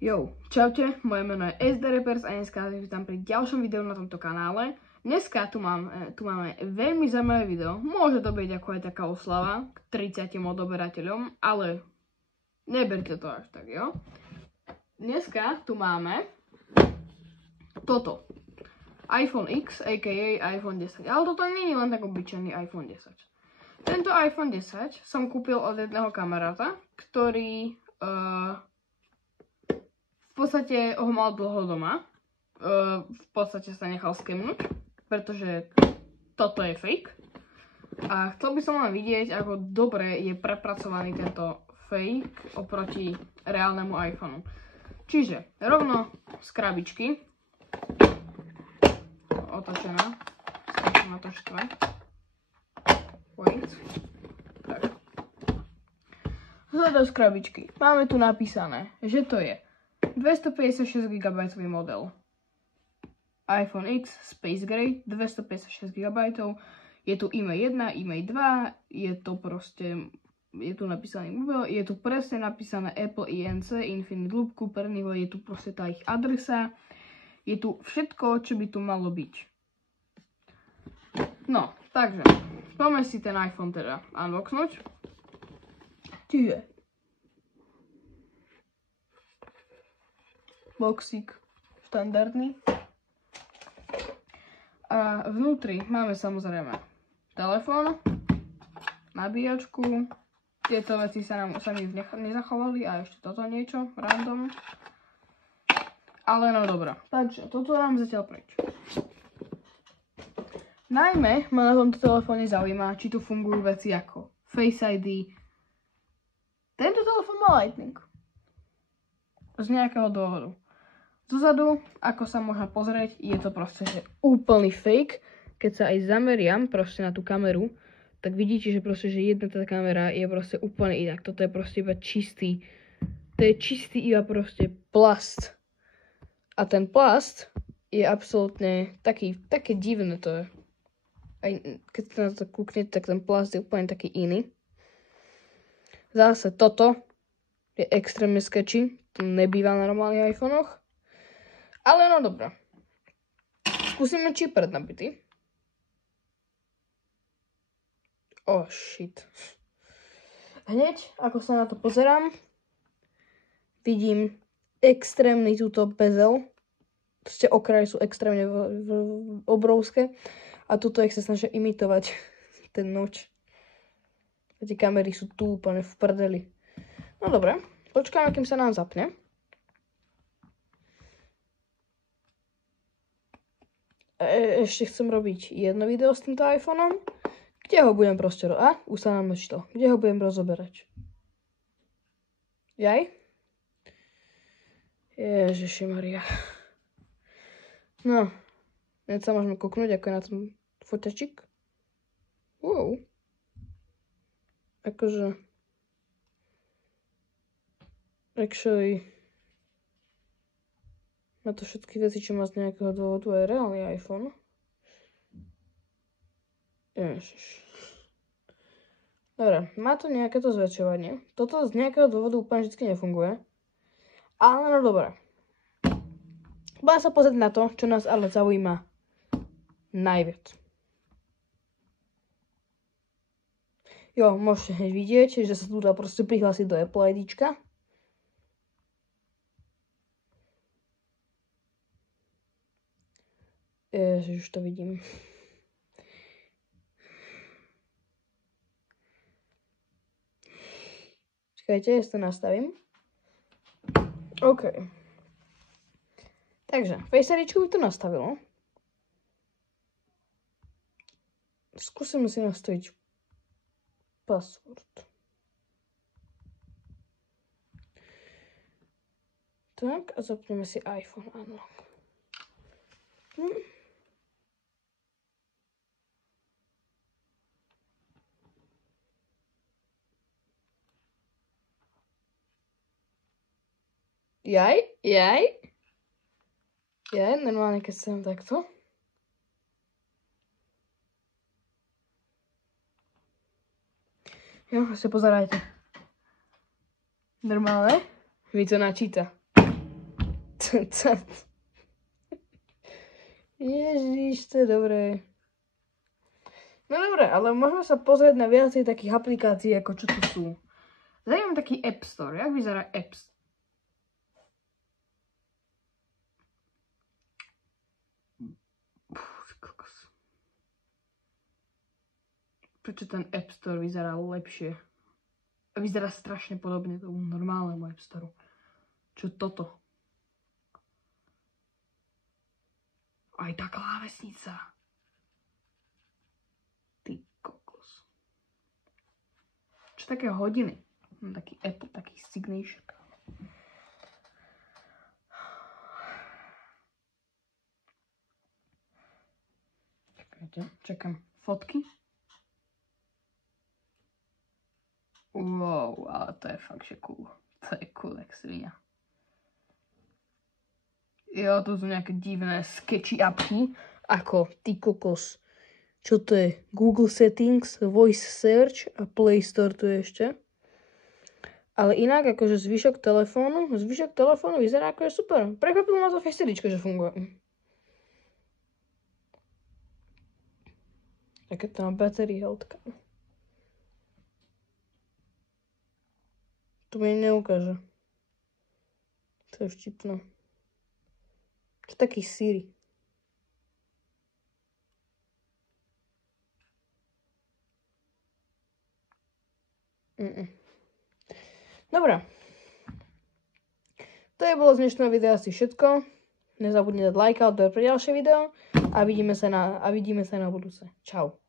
Jo, čaute, moje meno je SD Rappers a dneska vás vítam pri ďalšom videu na tomto kanále. Dneska tu máme veľmi zaujímavé video, môže to byť ako aj taká oslava k 30 odoberateľom, ale neberte to až tak, jo. Dneska tu máme toto, iPhone X, a.k.a. iPhone 10, ale toto nie je len tak obyčajný iPhone 10. Tento iPhone 10 som kúpil od jedného kamaráta, ktorý v podstate ho mal dlho doma. V podstate sa nechal skemnúť, pretože toto je fake. A chcel by som len vidieť, ako dobre je prepracovaný tento fake oproti reálnemu iPhoneu. Čiže rovno z krabičky. Otočená. Skúšam na to štve. Wait. Tak. Z krabičky. Máme tu napísané, že to je 256 GB model iPhone X Space Gray, 256 GB, je tu IMEI 1, IMEI 2, je tu napísaný mobil, je tu presne napísané Apple INC, Infinite Loop, Cupertino, je tu proste tá ich adresa, je tu všetko, čo by tu malo byť. No, takže, poďme si ten iPhone teda unboxnúť. Čiže boxík štandardný. A vnútri máme samozrejme telefón, nabíjačku. Tieto veci sa mi nezachovali a ešte toto niečo, random. Ale no dobrá. Takže toto nám zatiaľ preč. Najmä ma na tomto telefóne zaujíma, či tu fungujú veci ako Face ID. Tento telefón má Lightning. Z nejakého dôvodu. Zozadu, ako sa môžeme pozrieť, je to proste že úplný fake. Keď sa aj zameriam proste na tú kameru, tak vidíte, že proste, že jedna tá kamera je proste úplne inak. Toto je proste iba čistý. To je čistý iba proste plast. A ten plast je absolútne také divné to je. Aj keď sa na to kúknete, tak ten plast je úplne taký iný. Zase toto je extrémne sketchy. To nebýva na normálnych iPhonech. Ale no dobré. Skúsime čipert nabitý. Oh shit. Hneď, ako sa na to pozerám, vidím extrémny túto bezel. Proste okraje sú extrémne obrovské. A tuto ich sa snažia imitovať ten noč. A tie kamery sú tu úplne v prdeli. No dobré, počkáme, kým sa nám zapne. Ešte chcem robiť jedno video s týmto iPhoneom, kde ho budem proste už sa nám to. Kde ho budem rozoberať. Jaj? Ježišimaria. No, hneď sa môžeme kúknúť, ako je na tom foťačik. Wow. Akože actually na to všetky veci, čo má z nejakého dôvodu je reálny iPhone. Ježiš. Dobre, má to nejaké to zväčšovanie. Toto z nejakého dôvodu úplne vždy nefunguje. Ale no dobré. Budem sa pozrieť na to, čo nás ale zaujíma najviac. Jo, môžete hneď vidieť, že sa tu dá proste prihlásiť do Apple IDčka. Ježiš, už to vidím. Čakajte, ja to nastavím. OK. Takže, Face IDčku by to nastavilo. Skúsime si nastaviť password. Tak, a zapneme si iPhone Unlock. Jaj, normálne keď som takto. Jo, si pozerajte. Normálne. Mi to načíta. Ježiš, to je dobré. No dobré, ale môžeme sa pozrieť na viacej takých aplikácií, ako čo tu sú. Zajímam taký App Store. Jak vyzerá App Store? Prečo ten App Store vyzerá lepšie? Vyzerá strašne podobne tomu normálnemu App Store. Čo toto? Aj tá klávesnica. Ty kokos. Čo také hodiny? Taký Apple, taký signature. Čakajte, čakám. Fotky? Wow, ale to je fakt, že cool. To je cool, jak svinia. Jo, tu sú nejaké divné sketchy appky, ako ty kokos. Čo to je? Google Settings, Voice Search a Play Store tu je ešte. Ale inak, akože zvyšok telefónu vyzerá ako je super. Prekvapilo ma to Face IDčko, že funguje. Aké to má battery healthka. To mi neukáže. To je vtipné. Čo taký Siri? Dobre. To je bolo z dnešného videa asi všetko. Nezabudni dať like a odber pre ďalšie video a vidíme sa na budúce. Čau.